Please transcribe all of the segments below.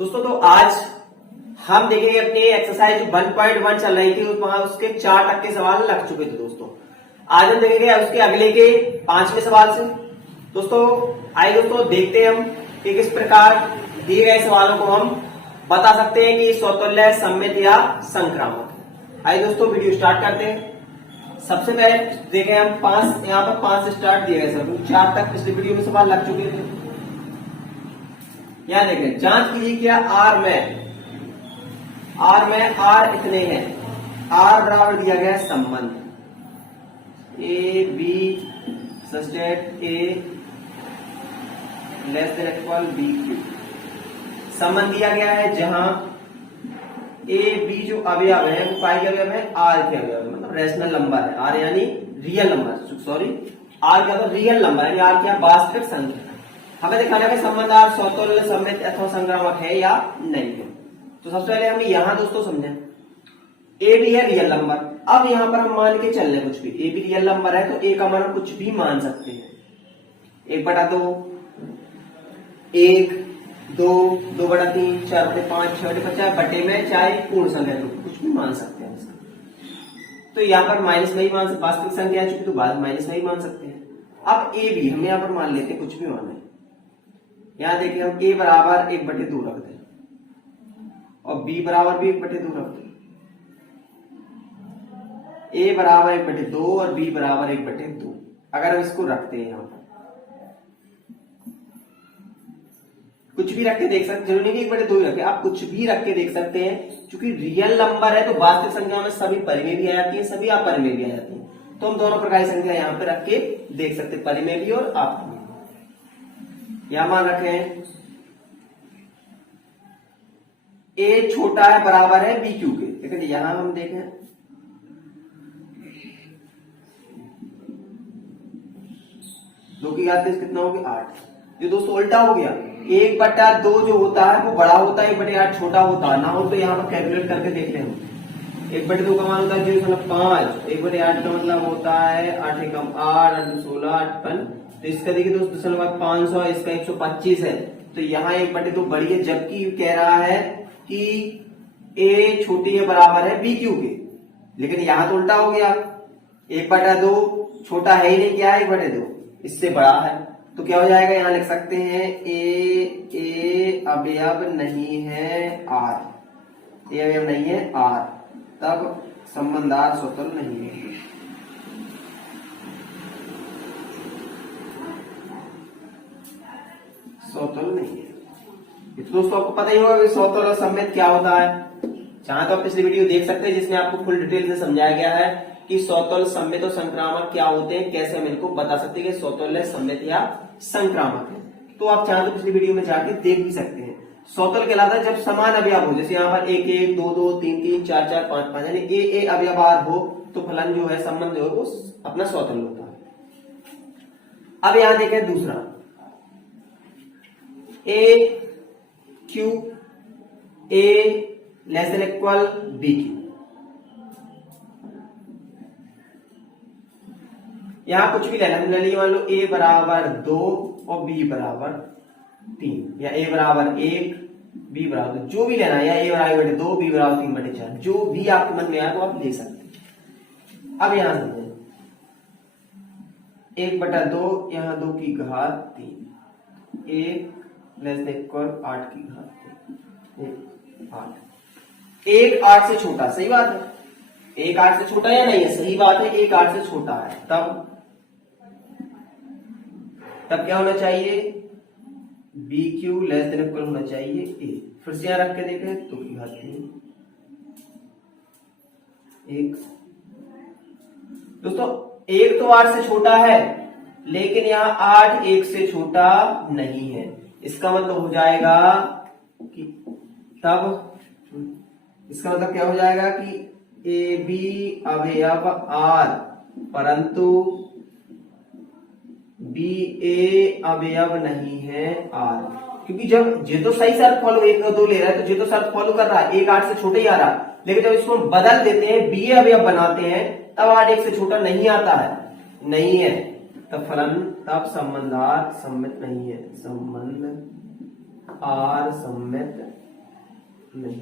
दोस्तों तो आज हम देखेंगे अपने एक्सरसाइज 1.1 चल रही थी, वहां उसके 4 तक के सवाल लग चुके थे। दोस्तों आज हम देखेंगे उसके अगले के 5वें सवाल से। दोस्तों आइए दोस्तों देखते हैं हम कि किस प्रकार दिए गए सवालों को हम बता सकते हैं कि स्वतुल्य, सममित या संक्रामक। आइए दोस्तों वीडियो स्टार्ट करते हैं। सबसे पहले देखें हम 5, यहाँ पर 5 से स्टार्ट दिए गए सब 4 तक पिछले वीडियो में सवाल लग चुके थे। यहां देखें, जांच कीजिए क्या आर में आर इतने हैं। आर बराबर दिया गया है संबंध a b such that a less than equal b q. संबंध दिया गया है जहां ए बी जो अवयव है वो पाई के अवयव है, आर के अवयव मतलब रेशनल नंबर है। आर यानी रियल नंबर, सॉरी आर क्या तो रियल नंबर है, आर क्या वास्तविक संख्या। हमें दिखाना है संबंध आर स्वतुल्य, सममित अथवा संक्रामक है या नहीं है। तो सबसे पहले हमें यहां दोस्तों समझें, ए भी है रियल नंबर। अब यहां पर हम मान के चल रहे कुछ भी, ए भी रियल नंबर है तो ए का मान कुछ भी मान सकते हैं। 1/2, 1, 2, 2/3, 4/5, 6/50 बटे में चाहे पूर्ण संख्या कुछ भी मान सकते हैं इसका। तो यहाँ पर माइनस नहीं मान सकते, वास्तविक संख्या है चूंकि तो बाद माइनस नहीं मान सकते हैं। अब ए भी हम यहाँ पर मान लेते हैं, कुछ भी मान लें। यहां देखिए हम a बराबर 1/2 रख दें और b बराबर भी 1/2 रख दें। a बराबर 1/2 और b बराबर 1/2 अगर हम इसको रखते हैं यहां पर, कुछ भी रख के देख सकते, जरूरी नहीं कि 1/2 रखे, आप कुछ भी रख के देख सकते हैं। क्योंकि रियल नंबर है तो वास्तविक संख्या में सभी परिमेय भी आ जाती है, सभी अपरिमेय भी आ जाती है। तो हम दोनों प्रकार की संख्या यहां पर रख के देख सकते, परिमेय भी और अपरिमेय। यहां मान रखे हैं a छोटा है बराबर है b क्यू के। लेकिन यहां हम देखें दो की घात कितना हो गया 8। ये दोस्तों उल्टा हो गया, 1/2 जो होता है वो बड़ा होता है, 1/8 छोटा होता है ना हो। तो यहां पर कैलकुलेट करके देख रहे हैं, 1/2 का मान होता है 0.5, 1/8 का मतलब होता है 8 एकम 8, 8 16, 8 तो इसका देखिए दोस्तों 500, इसका 125 है। तो यहाँ 1/2 बड़ी है, जबकि कह रहा है कि a छोटी है बराबर है b क्यू के। लेकिन यहाँ तो उल्टा हो गया, 1/2 छोटा है ही नहीं, क्या है 1/2 इससे बड़ा है। तो क्या हो जाएगा, यहाँ लिख सकते हैं a अवयव नहीं है r, a अवयव नहीं है r, तब संबंध r स्वतंत्र नहीं है। स्वतुल्य नहीं है। तो दोस्तों आपको पता ही होगा कि स्वतुल्य और सममित क्या होता है। चाहे तो आप पिछली वीडियो देख सकते हैं जिसमें आपको फुल डिटेल से समझाया गया है कि स्वतुल्य, सममित और संक्रामक क्या होते हैं, कैसे हम इनको बता सकते हैं कि स्वतुल्य, सममित या संक्रामक है। तो आप चाहे तो पिछली वीडियो में जाके देख भी सकते हैं। स्वतुल्य कहलाता है जब समान अवयव हो, जैसे यहाँ पर 1 1, 2 2, 3 3, 4 4, 5 5 यानी ए अवयव हो तो फलन जो है, संबंध जो है वो अपना स्वतुल्य होता है। अब यहां देखें दूसरा, a q a less than equal b q। यहां कुछ भी लेना ले लीजिए, मान लो a बराबर 2 और b बराबर 3 या a बराबर 1 b बराबर 2, जो भी लेना है, या a बराबर 2 b बराबर 3/4, जो भी आपके मन में आए तो आप ले सकते हैं। अब यहां समझें 1/2, यहां 2 की घात 3, 1 लेस देन इक्वल 8 की घात 8। 1 8 से छोटा, सही बात है, 1 8 से छोटा या नहीं है, सही बात है, 1 8 से छोटा है। तब क्या होना चाहिए, B Q less than equal होना चाहिए a। फिर से यहां रख के देखें, 2 की घात 3, 1। दोस्तों 1 तो 8 से छोटा है, लेकिन यहां 8 1 से छोटा नहीं है। इसका मतलब हो जाएगा कि तब इसका मतलब क्या हो जाएगा कि ए बी अवयव आर परंतु बी ए अवयव नहीं है आर। क्योंकि जब जे तो सही शर्त फॉलो 1 और 2 ले रहा है तो जे तो शर्त फॉलो कर रहा है, 1 8 से छोटा ही आ रहा है। लेकिन जब इसको बदल देते हैं, बी ए अवयव बनाते हैं, तब 8 1 से छोटा नहीं आता है, नहीं है। तब फलन, तब संबंध आर सम्मित नहीं है, संबंध आर सम्मित नहीं।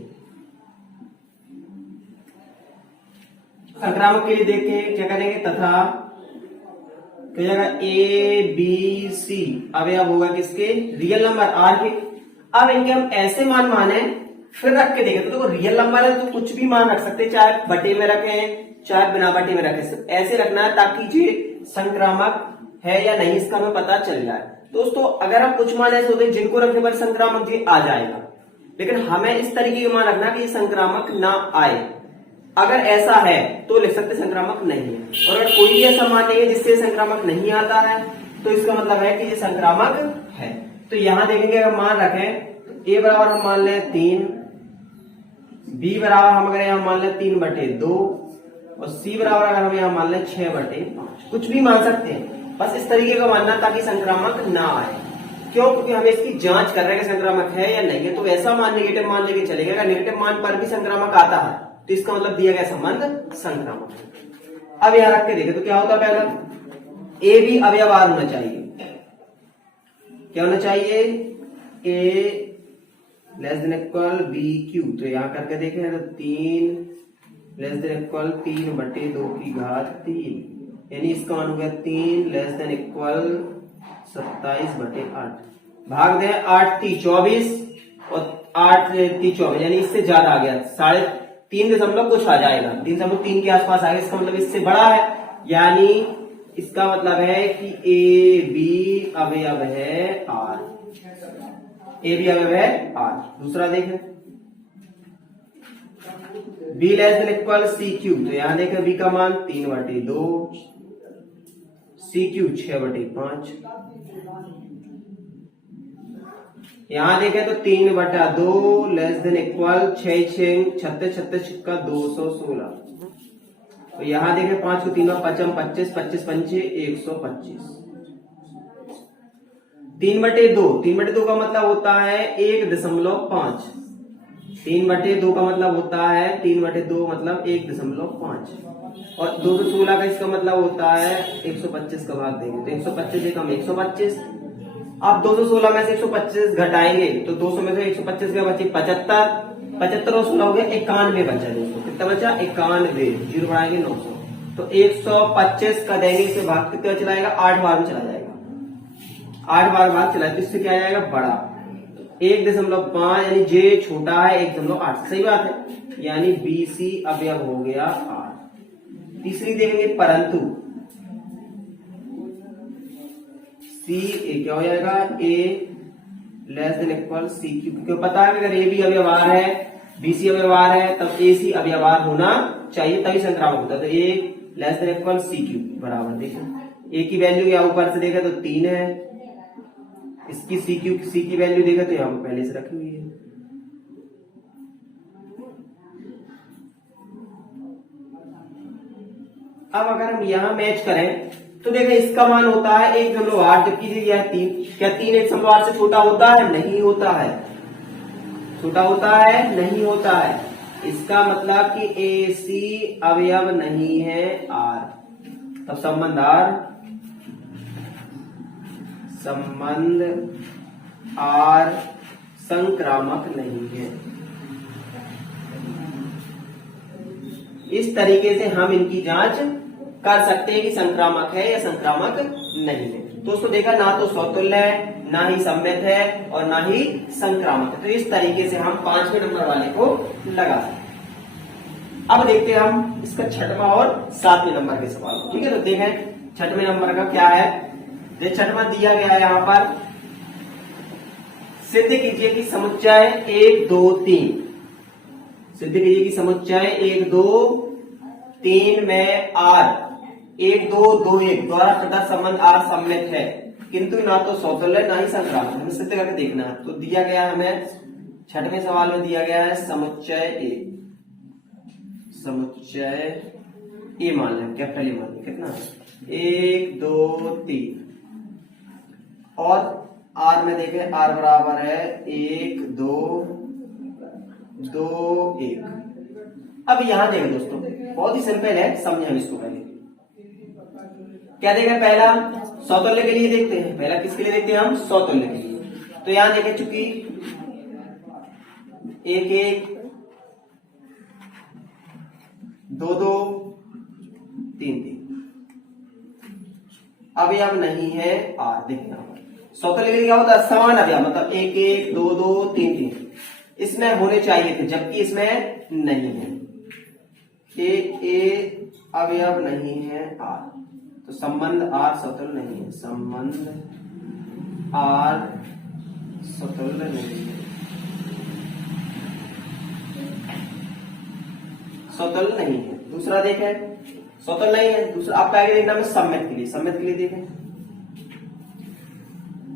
संक्रामक के लिए देख के क्या करेंगे, तथा कहिएगा ए बी सी अवयव होगा किसके, रियल नंबर आर के। अब इनके हम ऐसे मान माने फिर रख के देखें, तो देखो रियल नंबर है तो कुछ भी मान रख सकते हैं, चाहे बटे में रखें चाहे बिना बटे में रखें, ऐसे रखना है ताकि ये संक्रामक है या नहीं इसका हमें पता चल जाए। दोस्तों अगर हम कुछ मान ऐसे होते हैं जिनको रखने पर संक्रामक ये आ जाएगा, लेकिन हमें इस तरीके के मान रखना कि ये संक्रामक ना आए। अगर ऐसा है तो लिख सकते संक्रामक नहीं है, और अगर कोई भी ऐसा मान नहीं है जिससे संक्रामक नहीं आता है तो इसका मतलब है कि ये संक्रामक है। तो यहां देखेंगे अगर मान रखें ए बराबर हम मान लें 3, बी बराबर हम अगर यहां मान लें 3/2 और सी बराबर अगर हम यहां मान लें 6/5, कुछ भी मान सकते हैं, बस इस तरीके का मानना ताकि संक्रामक ना आए। क्यों? क्योंकि हमें इसकी जांच कर रहे हैं कि संक्रामक है या नहीं है। तो ऐसा मान नेगेटिव मान लेके चलेगा, अगर नेगेटिव मान पर भी संक्रामक आता है तो इसका मतलब दिया गया संबंध संक्रामक। अब यहां रख के देखें तो क्या होता है, पहला ए बी अवयवार होना चाहिए। क्या होना चाहिए, a less than equal b q. तो यहां करके देखें तो 3 लेस देन इक्वल 3/2 की घात 3, यानी इसका मान हो गया 3 लेस देन इक्वल 27/8। भाग दें 8 3 24 और 8 3 24, यानी इससे ज्यादा आ गया, 3.3 कुछ आ जाएगा, 3.3 के आसपास आ गया। इसका मतलब इससे बड़ा है, यानी इसका मतलब है कि ए बी अवयव है आर, ए बी अवयव है आर। दूसरा देखें B less than equal C Q. तो यहां देखें बी का मान 3/2, सी क्यू 6/5। यहां देखें तो 3/2 लेस देन इक्वल 6 6 36 36 का 216। तो यहां देखें 5 को 3 5 25 25 पंचे 125। 3/2, 3/2 का मतलब होता है 1.5। 3/2 का मतलब होता है 3/2 मतलब 1.5, और 216 का इसका मतलब होता है 125 का भाग देंगे तो 125 से कम 125। आप 216 में से 125 घटाएंगे तो 200 में से 125 का बचे 75, 75 और 16 हो गया 91 बचा दोस्तों। कितना बचा, 91, जीरो बढ़ाएंगे 900। तो 125 का देंगे, इसे भाग कितना चला जाएगा, 8 बार में चला जाएगा, 8 बार भाग चला, तो इससे क्या आ जाएगा बड़ा 1.5, यानी जे छोटा है 1.8। सही बात है, यानी BC अवयव हो गया R। तीसरी देखेंगे परंतु C ए क्या हो जाएगा, A less than equal C Q. क्योंकि पता है अगर ए बी अवयवार है BC अवयवार है तब AC अवयवार होना चाहिए तभी संक्रामक होता है। तो A less than equal C Q बराबर, देखो A की वैल्यू या ऊपर से देखा तो 3 है, इसकी सी की वैल्यू देखा तो यहां पहले से रखी हुई है। अब अगर हम यहां मैच करें तो देखो इसका मान होता है 1.8, जबकि यह 3। क्या 3 1.8 से छोटा होता है, नहीं होता है, छोटा होता है, नहीं होता है। इसका मतलब कि AC अवयव नहीं है R, तब संबंध R संक्रामक नहीं है। इस तरीके से हम इनकी जांच कर सकते हैं कि संक्रामक है या संक्रामक नहीं है। दोस्तों देखा, ना तो स्वतुल्य है, ना ही सम्मित है और ना ही संक्रामक है। तो इस तरीके से हम 5वें नंबर वाले को लगा सकते हैं। अब देखते हैं हम इसका 6वां और 7वें नंबर के सवाल को। ठीक है, तो देखें 6वें नंबर का क्या है। 6वां दिया गया है यहां पर, सिद्ध कीजिए कि समुच्चय 1 2 3, सिद्ध कीजिए कि समुच्चय 1 2 3 में R 1 2 2 1 द्वारा प्रदत्त संबंध R सम्मित है, किंतु ना तो स्वतुल्य ना ही संक्रामक। हमें सिद्ध करके देखना है। तो दिया गया है हमें 6वें सवाल में दिया गया है समुच्चय ए मान लें, कैपिटल ए मान लें, कितना 1 2 3 और R में देखें R बराबर है 1 2 2 1। अब यहां देखें दोस्तों, बहुत ही सिंपल है, समझे हम इसको। पहले क्या देखें, पहला स्वतुल्य के लिए देखते हैं। पहला किसके लिए देखते हैं हम, स्वतुल्य के लिए। तो यहां देखें चूंकि एक एक, दो दो, तीन तीन। अवयव नहीं है आर। देखिए यहां पर स्वतः लेकिन क्या होता है, समान अवयव, मतलब एक एक, दो दो, तीन तीन इसमें होने चाहिए थे, जबकि इसमें नहीं है। ए अवयव नहीं है आर, तो संबंध आर स्वतंत्र नहीं है। संबंध आर स्वतंत्र नहीं है, स्वतंत्र नहीं है। दूसरा देखें, स्वतंत्र नहीं है। दूसरा आपका आगे देखना है सम्मित के लिए। सम्मित के लिए देखें,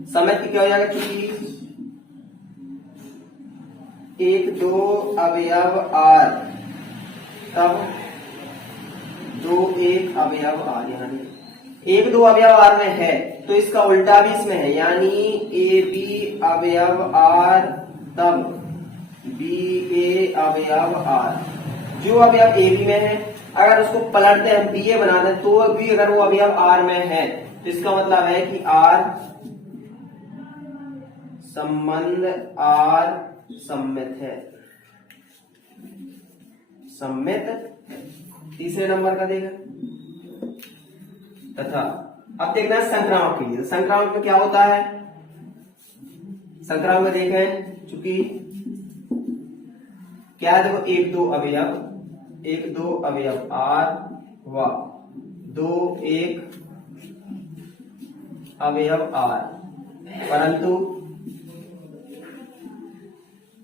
सम्मित की क्या हो जाएगा, क्योंकि एक दो अवयव आर, तब दो एक अवयव आर। यानी एक दो अवयव आर में है तो इसका उल्टा भी इसमें है, यानी ए बी अवयव आर तब बी ए अवयव आर। जो अवयव ए बी में है अगर उसको पलटते हैं, हम बी ए बना दें, तो भी अगर वो अवयव आर में है तो इसका मतलब है कि आर संबंध आर सम्मित है। सम्मित तीसरे नंबर का देगा। तथा अब देखना है संक्रामक के लिए। तो संक्रामक में क्या होता है, संक्रामक में देखें, चूंकि क्या है, देखो एक दो अवयव आर व दो एक अवयव आर, परंतु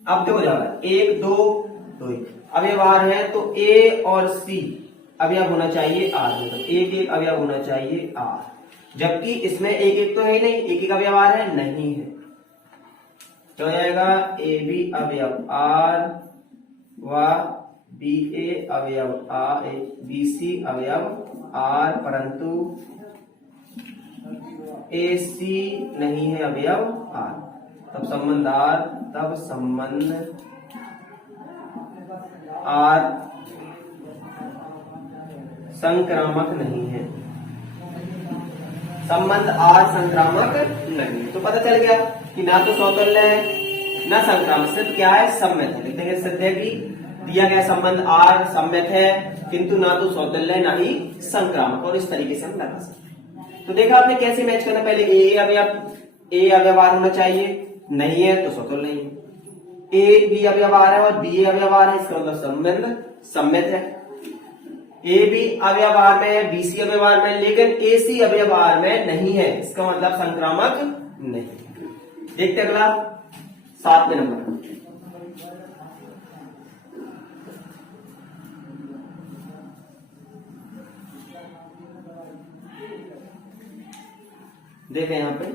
अब देखो ध्यान, एक दो दो एक अवयव आर है तो ए और सी अवयव होना चाहिए आर में, तो एक एक अवयव होना चाहिए आर, जबकि इसमें एक एक तो है ही नहीं, एक एक अवयव आर है नहीं है। तो हो जाएगा ए बी अवयव आर व बी ए अवयव आर, बी सी अवयव आर, परंतु ए सी नहीं है अवयव आर, तब संबंध आर, तब संबंध आर संक्रामक नहीं है। संबंध आर संक्रामक नहीं है। तो पता चल गया कि ना तो सौतुल्य है ना संक्रामक, सिर्फ क्या है, सम्मित है। लिखते हैं सिद्ध है कि दिया गया संबंध आर सम्मित है, किंतु ना तो सौतुल्य है ना ही संक्रामक, और इस तरीके से हम लगा सकते हैं। तो देखा आपने कैसे मैच करना, पहले ए अवयव आर होना चाहिए, नहीं है तो सौतुल्य नहीं है। ए बी अवयव आर है और बी ए अवयव आर है, इसका मतलब संबंध सम्मित है। ए बी अवयव आर में है, बी सी अवयव आर में, लेकिन ए सी अवयव आर में नहीं है, इसका मतलब संक्रामक नहीं। देखते अगला 7वें नंबर। देखें यहां पे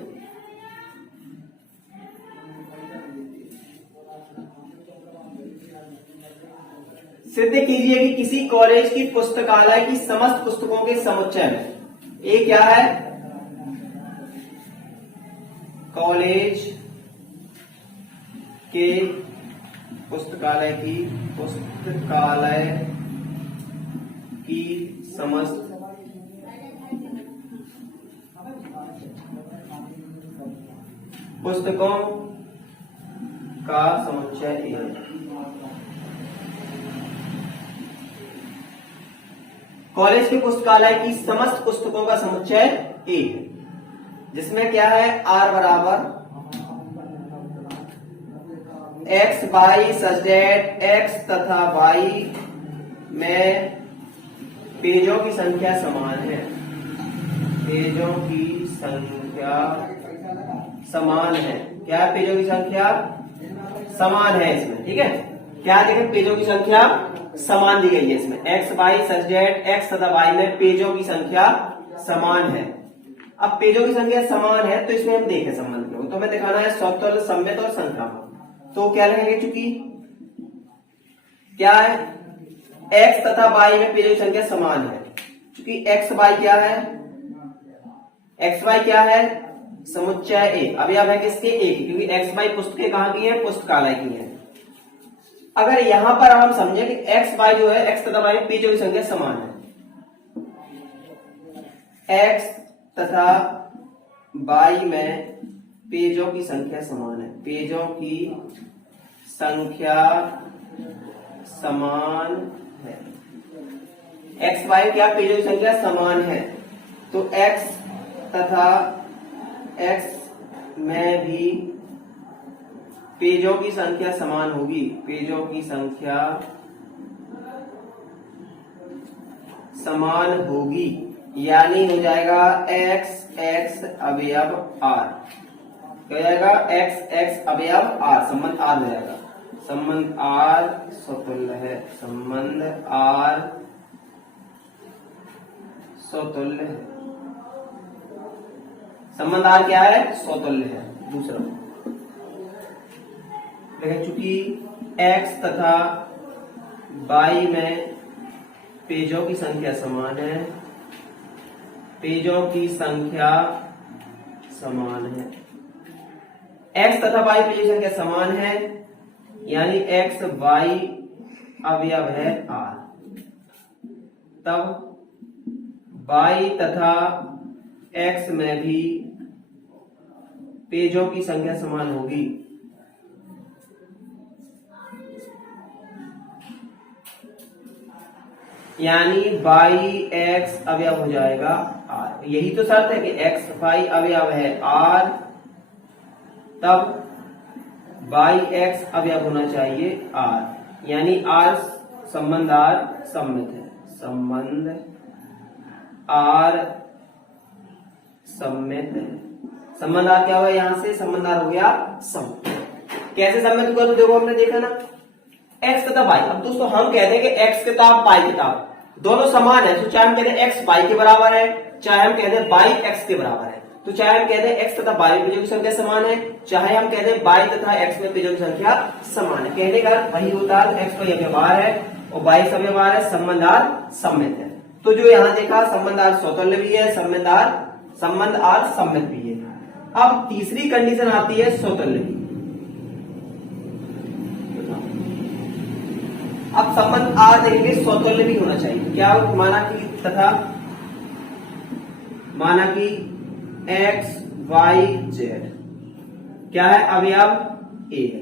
सिद्ध कीजिए कि किसी कॉलेज की पुस्तकालय की समस्त पुस्तकों के समुच्चय में, ये क्या है, कॉलेज के पुस्तकालय की समस्त पुस्तकों का समुच्चय है। कॉलेज के पुस्तकालय की समस्त पुस्तकों का समुच्चय ए, जिसमें क्या है, आर बराबर x by such that x तथा वाई में पेजों की संख्या समान है। पेजों की संख्या समान है। क्या है, पेजों की संख्या समान है इसमें, ठीक है। क्या देखें, पेजों की संख्या समान दी गई है इसमें, x by such that x तथा वाई में पेजों की संख्या समान है। अब पेजों की संख्या समान है तो इसमें हम देखें संबंध को, तो हमें दिखाना है सौतुल्य, सम्मित और संक्रामक। तो क्या लिखेंगे, चूंकि क्या है, एक्स तथा वाई में पेजों की संख्या समान है, क्योंकि एक्स वाई क्या है, एक्स वाई क्या है, समुच्चय ए। अवयव है किसके, ए, क्योंकि एक्स वाई पुस्तकें कहां की है, पुस्तकालय की है। अगर यहां पर हम समझे कि एक्स वाई जो है, एक्स तथा वाई में पेजों की संख्या समान है, एक्स तथा वाई में पेजों की संख्या समान है, पेजों की संख्या समान है। एक्स वाई क्या पेजों की संख्या समान है, तो एक्स तथा एक्स में भी पेजों की संख्या समान होगी। पेजों की संख्या समान होगी, यानी हो जाएगा एक्स एक्स अवयव आर। क्या हो जाएगा? एक्स एक्स अवयव आर, संबंध आर हो जाएगा। संबंध आर स्वतुल्य है। संबंध आर स्वतुल्य है। संबंध आर क्या है? स्वतुल्य है। दूसरा देखिए, चूंकि x तथा y में पेजों की संख्या समान है, पेजों की संख्या समान है। x तथा y पेजों की संख्या समान है, यानी x y अवयव है r। तब y तथा x में भी पेजों की संख्या समान होगी। यानी y x अवयव हो जाएगा r। यही तो शर्त है कि x y अवयव है r, तब y x अवयव होना चाहिए r। यानी r संबंध r सम्मित है। संबंध r सम्मित है। संबंध r क्या हुआ? यहां से संबंध r हो गया सम्मित। कैसे सम्मित हुआ? तो देखो, हमने देखा ना x तथा y। अब दोस्तों हम कहते हैं कि x किताब y किताब दोनों समान है, तो चाहे हम कहते हैं x y के बराबर है, चाहे हम कहते हैं y x के बराबर है। तो चाहे हम कहते हैं x तथा y में पेजों की संख्या समान है, चाहे हम कहते हैं y तथा x में पेजों की संख्या समान है। कहने का वही होता है, x y व्यवहार है और y सब व्यवहार है, संबंध r सम्मित है। तो जो यहाँ देखा, संबंध r स्वतुल्य भी है, संबंध r सम्मित भी है। अब तीसरी कंडीशन आती है स्वतुल्य की। अब संबंध आर देखेंगे, स्वतुल्य भी होना चाहिए। क्या? माना कि एक्स वाई जेड क्या है? अवयव ए है।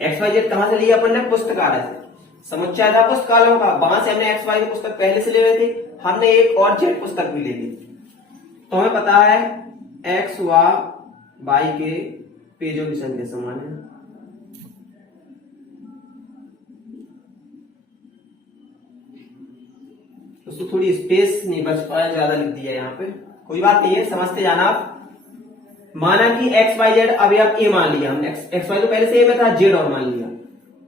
एक्स वाई जेड कहां से लिया अपन ने? पुस्तकालय से। समुच्चय था पुस्तकालयों का, वहां से हमने एक्स वाई की पुस्तक पहले से ले रहे थे, हमने एक और जेड पुस्तक भी ले ली। तो हमें पता है एक्स व वाई के पेजों की संख्या समान है। तो थोड़ी स्पेस नहीं बच पाया, ज्यादा लिख दिया यहाँ पे, कोई बात नहीं है, समझते जाना आप। माना कि एक्स वाई जेड अवयव ए मान लिया हमने, एक्स वाई तो पहले से ए में था, जेड और मान लिया।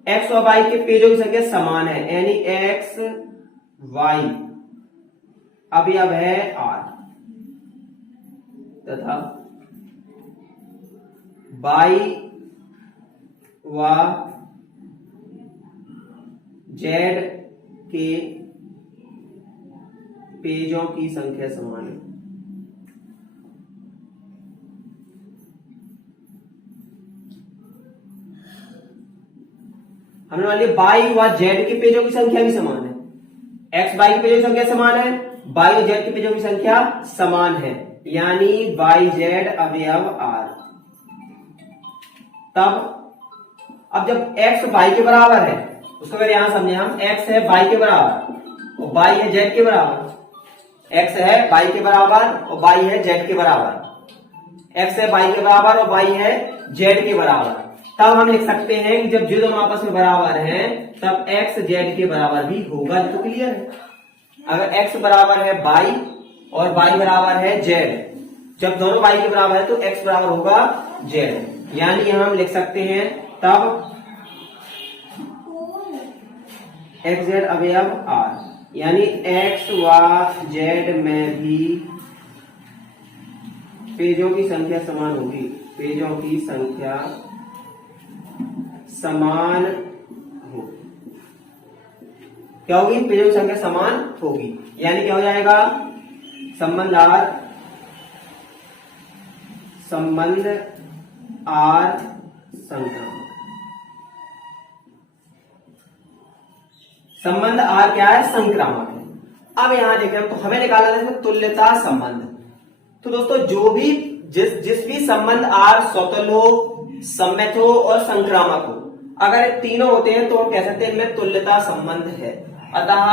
एक्स और वाई के पेजों की संख्या समान है, यानी एक्स वाई अवयव है आर, तथा वाई व जेड के पेजों की संख्या समान है। हमने मान लिया बाई व जेड के पेजों की संख्या भी समान है। एक्स बाई के पेजों की संख्या समान है, बाई और जेड के पेजों की संख्या समान है, यानी बाई जेड अवयव आर। तब अब जब एक्स बाई के बराबर है, उसको अगर यहां समझे हम, एक्स है बाई के बराबर और बाई है जेड के बराबर। एक्स है बाई के बराबर और बाई है जेड के बराबर। एक्स है बाई के बराबर और बाई है जेड के बराबर। तब हम लिख सकते हैं कि जब जो दोनों आपस में बराबर हैं, तब एक्स जेड के बराबर भी होगा। तो क्लियर है? अगर एक्स बराबर है बाई और बाई बराबर है जेड, जब दोनों बाई के बराबर है तो एक्स बराबर होगा जेड, यानी यहां हम लिख सकते हैं तब एक्स जेड अवयव आर, यानी एक्स व जेड में भी पेजों की संख्या समान होगी। पेजों की संख्या समान होगी। क्या होगी? पेजों की संख्या समान होगी, यानी क्या हो जाएगा? संबंध आर संक्रामक। संबंध आर क्या है? संक्रामक है। अब यहां देखें तो हमें निकालना है इसमें तुल्यता संबंध। तो दोस्तों जो भी जिस भी संबंध आर स्वतंत्र हो, सम्मित हो और संक्रामक हो, अगर ये तीनों होते हैं तो हम कह सकते हैं इनमें तुल्यता संबंध है। अतः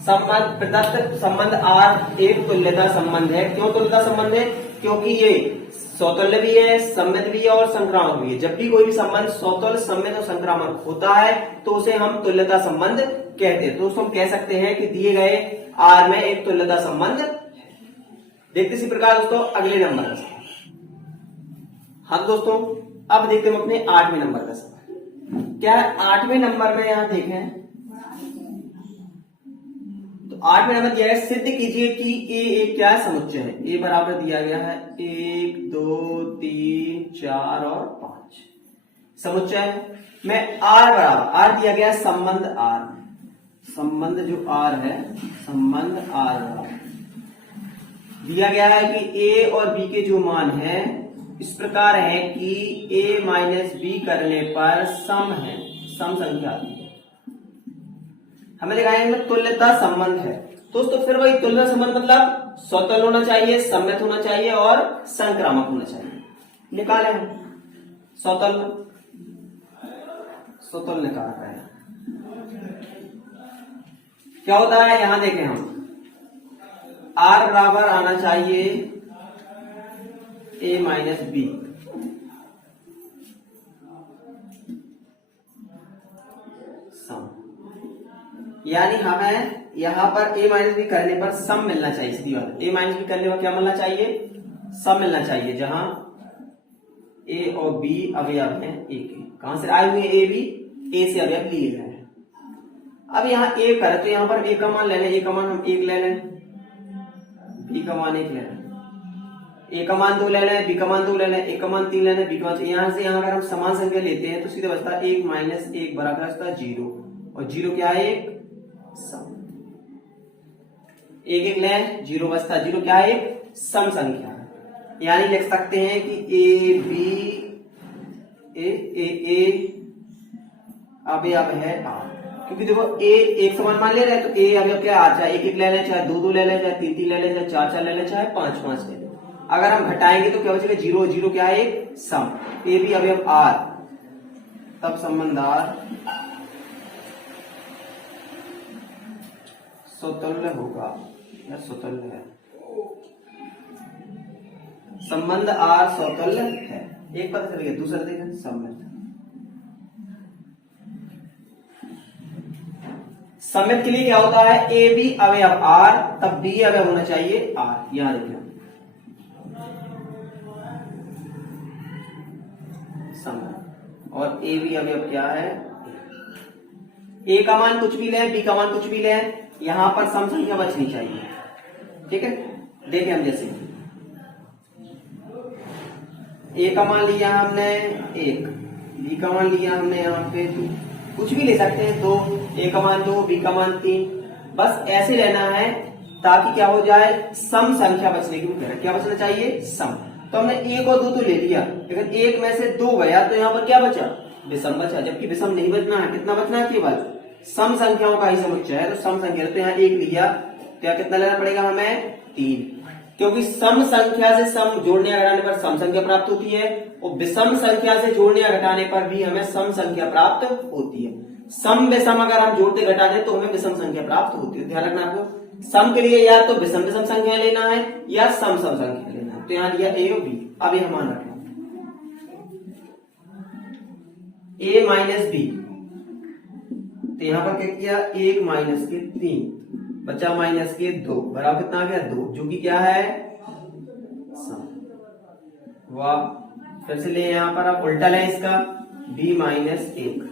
संबंध प्रदत्त संबंध R एक तुल्यता संबंध है। क्यों तुल्यता संबंध है? क्योंकि ये स्वतुल्य भी है, सम्मित भी है और संक्रामक भी है। जब भी कोई भी संबंध स्वतुल्य, सम्मित और संक्रामक होता है तो उसे हम तुल्यता संबंध कहते हैं। तो उसको हम कह सकते हैं कि दिए गए R में एक तुल्यता संबंध है। देखते इसी प्रकार दोस्तों अगले नंबर का सवाल। हाँ दोस्तों, अब देखते हैं अपने 8वें नंबर का सवाल। क्या है 8वें नंबर में? यहां देखें तो 8वें नंबर दिया है, सिद्ध कीजिए कि ए एक क्या है? समुच्चय है। ए बराबर दिया गया है 1 2 3 4 और 5 समुच्चय है। मैं आर बराबर, आर दिया गया संबंध आर, संबंध जो आर है, संबंध आर दिया गया है कि ए और बी के जो मान है इस प्रकार है कि a माइनस बी करने पर सम है, सम संख्या आती है। हमें दिखाया इनमें तुल्यता संबंध है दोस्तों। फिर वही तुल्यता संबंध मतलब स्वतंत्र होना चाहिए, सम्मित होना चाहिए और संक्रामक होना चाहिए। निकाले हम स्वतंत्र, स्वतंत्र निकाल रहे हैं। क्या होता है? यहां देखें हम R बराबर आना चाहिए a माइनस बी, सम, यानी हमें यहां पर a माइनस बी करने पर सम मिलना चाहिए। सीधी बात, a माइनस बी करने पर क्या मिलना चाहिए? सम मिलना चाहिए, जहां a और b अवयव हैं a के। कहां से आए हुए a b? a से अवयव लिए गए हैं। अब यहाँ a करें तो यहां पर a का मान ले लें, a का मान हम 1 ले लें, b का मान 1 ले लें, a का मान 2 ले लें, b का मान 2 ले लें, a का मान 3 ले लें, b का मान। यहां से यहां अगर हम समान संख्या लेते हैं तो सीधे बचता है 1 माइनस 1 बराबर बचता 0, और 0 क्या है? 1 सम। 1 1 लें, 0 बचता, 0 क्या है? 1 सम संख्या है। यानी लिख सकते हैं कि ए बी ए अवयव है आर। क्योंकि देखो ए एक समान मान ले रहे हैं तो ए अवयव क्या आर, चाहे 1 1 ले लें, चाहे 2 2 ले लें, चाहे 3 3 ले लें, चाहे 4 4 ले लें, चाहे 5 5 ले लें। अगर हम घटाएंगे तो क्या बचेगा? 0 0 क्या है? 1 सम। ए बी अवयव आर, तब संबंध आर स्वतुल्य होगा या स्वतुल्य है। संबंध आर स्वतुल्य है। एक पता चल गया, दूसरा देखें सम्मित। सम्मित के लिए क्या होता है? ए बी अवयव आर, तब बी अवयव होना चाहिए आर। यहां देखिए सम्मित, और ए बी अवयव क्या है? ए का मान कुछ भी लें, बी का मान कुछ भी लें, यहां पर सम संख्या बचनी चाहिए। ठीक है, देखें हम जैसे ए का मान लिया हमने 1, बी का मान लिया हमने यहाँ पे 2, कुछ भी ले सकते हैं 2, ए का मान 2, बी का मान 3, बस ऐसे लेना है ताकि क्या हो जाए? सम संख्या बचने की उम्मीद है। क्या बचना चाहिए? सम। तो हमने 1 और 2 तो ले लिया, लेकिन 1 में से 2 गया तो यहाँ पर क्या बचा? विषम बचा। जबकि विषम नहीं बचना है, कितना बचना है? केवल सम संख्याओं का ही समुच्चय है, तो सम संख्या। तो यहाँ 1 लिया तो यहाँ कितना लेना पड़ेगा हमें? 3, क्योंकि सम संख्या से सम जोड़ने या घटाने पर सम संख्या प्राप्त होती है, और विषम संख्या से जोड़ने या घटाने पर भी हमें सम संख्या प्राप्त होती है। सम विषम अगर हम जोड़ते घटाते तो हमें विषम संख्या प्राप्त होती है। ध्यान रखना आपको, सम के लिए या तो विषम विषम संख्या लेना है या सम सम संख्या लेना है। तो यहाँ लिया ए और बी। अब ये मान रखना ए माइनस बी, तो यहां पर क्या किया? 1 माइनस के 3 बचा माइनस के 2 बराबर कितना आ गया? 2, जो कि क्या है? सम। वाह, फिर से ले यहां पर आप उल्टा लें इसका, b माइनस 1,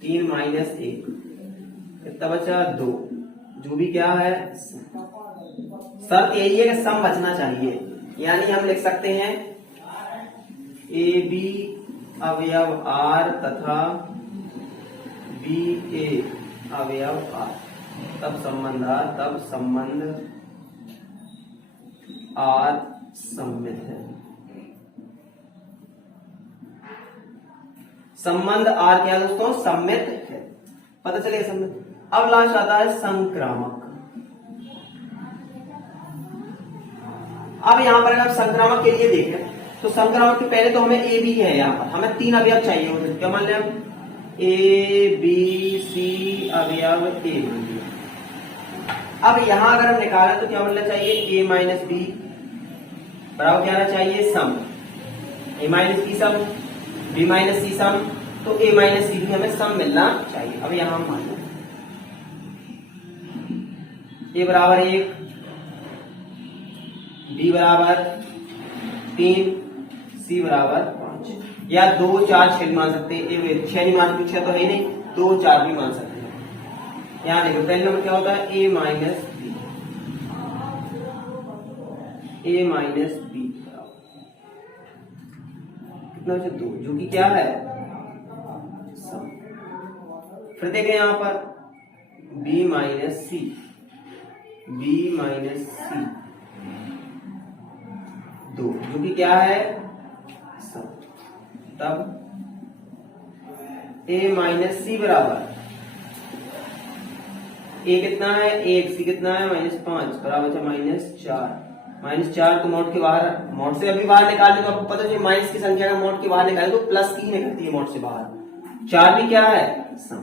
3 माइनस 1 कितना बचा? 2, जो भी क्या है? शर्त यही है कि सम बचना चाहिए। यानी हम लिख सकते हैं ए बी अवयव आर तथा बी ए अवयव आर, तब संबंध आर, तब संबंध आर सम्मित है। संबंध आर क्या दोस्तों? सम्मित है। पता चलेगा सम्मित। अब लास्ट आता है संक्रामक। अब यहां पर अगर संक्रामक के लिए देखें तो समक्रामक के पहले तो हमें ए बी है, यहाँ पर हमें 3 अवयव चाहिए होते, क्या मान लें हम, ए बी सी अवयव ए। अब यहां अगर हम निकालें तो क्या बनना चाहिए, ए माइनस बी बराबर क्या आना चाहिए, sum, a minus b sum, b minus c sum, तो ए माइनस सी भी हमें सम मिलना चाहिए। अब यहां हम मान लें ए बराबर 1, बी बराबर 3, सी बराबर 5, या 2 4 6 मान सकते हैं, 6 नहीं मान सकते, 6 तो है नहीं, 2 4 भी मान सकते हैं। यहां देखो पहले नंबर क्या होता है, ए माइनस बी, ए माइनस बी कितना बचे 2, जो कि क्या है सम। फिर देखें यहां पर बी माइनस सी, बी माइनस सी 2, जो कि क्या है सम। तब ए माइनस सी बराबर ए कितना है 1, सी कितना है -5 बराबर -4, -4 तो मोड के बाहर, मोड से अभी बाहर निकालने तो आपको पता है माइनस की संख्या का मोड के बाहर निकाले तो प्लस की निकलती है मोड से बाहर, 4 भी क्या है सम।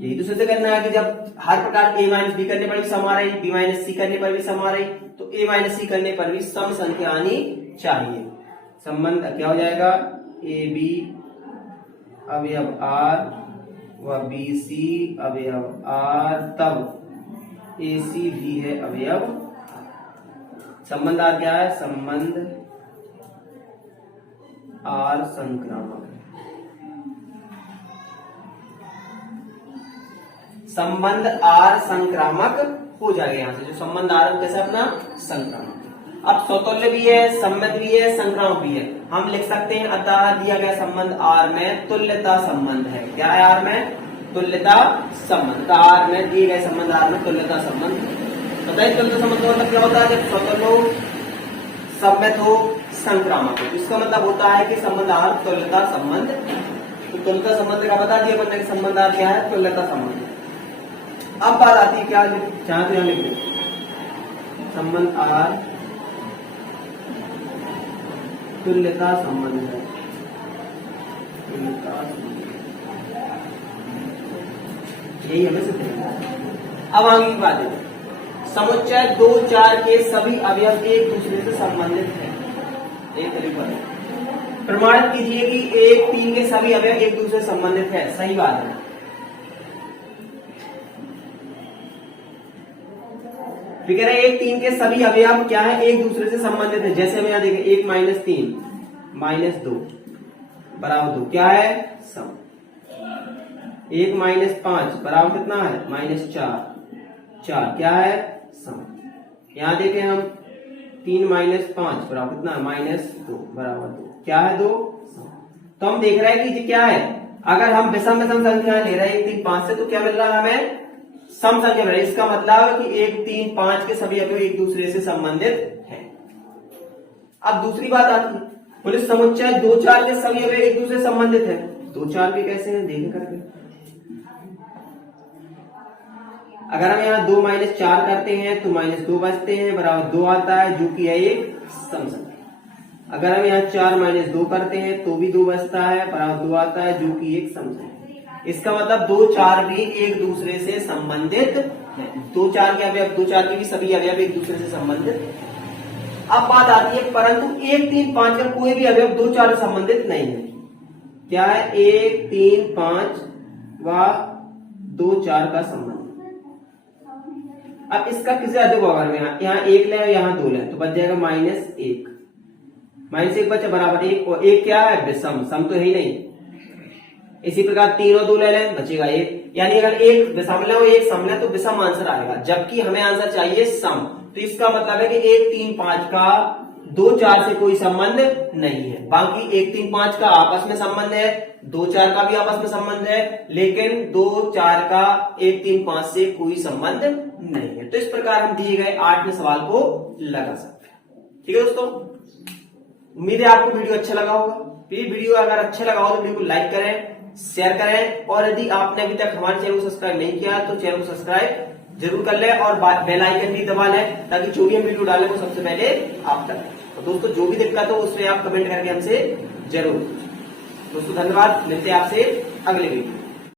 यही तो सोचे करना है कि जब हर प्रकार ए माइनस बी करने पर भी सम आ रही, बी माइनस सी करने पर भी सम आ रही, तो ए माइनस सी करने पर भी सम संख्या आनी चाहिए। संबंध क्या हो जाएगा, ए बी अवयव आर व बी सी अवयव आर, तब ए सी भी है अवयव। संबंध आर क्या है, संबंध आर संक्रामक, संबंध आर संक्रामक हो जाएगा। यहां से जो संबंध आर कैसे अपना संक्रामक। अब स्वतुल्य भी है, सम्मित भी है, संक्रामक भी है। हम लिख सकते हैं अतः दिया गया संबंध आर में तुल्यता संबंध है। क्या है आर में, तुल्यता संबंध। आर में दिए गए संबंध आर में तुल्यता संबंध। बताइए तुल्यता संबंध का मतलब क्या होता है, जब स्वतुल्य हो, सम्मित हो, संक्रामक हो, इसका मतलब होता है कि संबंध आर तुल्यता संबंध। तो तुल्यता संबंध का बता दिया बनने संबंध आर क्या है, तुल्यता संबंध। अब बात आती है क्या, चाहे तो यहां लिख दो संबंध आर तुल्यता संबंध है, तुल्यता यही हमें सिद्ध करना है। अब आगे की बात है, समुच्चय 2 4 के सभी अवयव एक दूसरे से संबंधित है। एक तरीका है, प्रमाणित कीजिए कि 1 3 के सभी अवयव एक दूसरे से संबंधित है। सही बात है, फिर कह रहे हैं 1 3 के सभी अवयव क्या है, एक दूसरे से संबंधित है। जैसे हम यहाँ देखें 1 - 3 - 2 बराबर 2, क्या है सम। 1 - 5 बराबर कितना है -4, 4 क्या है सम। यहाँ देखें हम 3 - 5 बराबर कितना है -2 बराबर 2, क्या है 2 सम। तो हम देख रहे हैं कि क्या है, अगर हम विषम विषम संख्या ले रहे हैं 1 3 5 से, तो क्या मिल रहा है हमें सम संख्या मिल रही है। इसका मतलब है कि 1 3 5 के सभी अवयव एक दूसरे से संबंधित है। अब दूसरी बात आती है, बोले समुच्चय 2 4 के सभी अवयव एक दूसरे से संबंधित है। 2 4 भी कैसे हैं देखें करके, अगर हम यहाँ 2 - 4 करते हैं तो -2 बचते हैं बराबर 2 आता है, जो कि है एक सम संख्या। अगर हम यहाँ 4 - 2 करते हैं तो भी 2 बचता है बराबर 2 आता है, जो कि एक सम संख्या। इसका मतलब 2 4 भी एक दूसरे से संबंधित है। 2 4 के अवयव, 2 4 के भी सभी अवयव एक दूसरे से संबंधित है। अब बात आती है, परंतु 1 3 5 का कोई भी अवयव 2 4 से संबंधित नहीं है। क्या है, 1 3 5 व 2 4 का संबंध। अब इसका किसी अधिक होगा, यहाँ 1 ले यहाँ 2 ले तो बच जाएगा -1, -1 बचा बराबर 1, और 1 क्या है विषम, सम तो है ही नहीं। इसी प्रकार 3 और 2 ले लें बचेगा 1, यानी अगर 1 विषम ले और 1 सम ले तो विषम आंसर आएगा, जबकि हमें आंसर चाहिए सम। तो इसका मतलब है कि 1 3 5 का 2 4 से कोई संबंध नहीं है। बाकी 1 3 5 का आपस में संबंध है, 2 4 का भी आपस में संबंध है, लेकिन 2 4 का 1 3 5 से कोई संबंध नहीं है। तो इस प्रकार हम दिए गए 8वें सवाल को लगा सकते हैं। ठीक है दोस्तों, उम्मीद है आपको वीडियो अच्छा लगा होगा। प्लीज वीडियो अगर अच्छा लगा हो तो वीडियो को लाइक करें, शेयर करें, और यदि आपने अभी तक हमारे चैनल को सब्सक्राइब नहीं किया तो चैनल को सब्सक्राइब जरूर कर लें और बेल आइकन भी दबा लें, ताकि जो भी हम वीडियो डालें वो सबसे पहले आप तक तो दोस्तों जो भी दिक्कत हो उसमें आप कमेंट करके हमसे जरूर। दोस्तों धन्यवाद, मिलते हैं आपसे अगले वीडियो।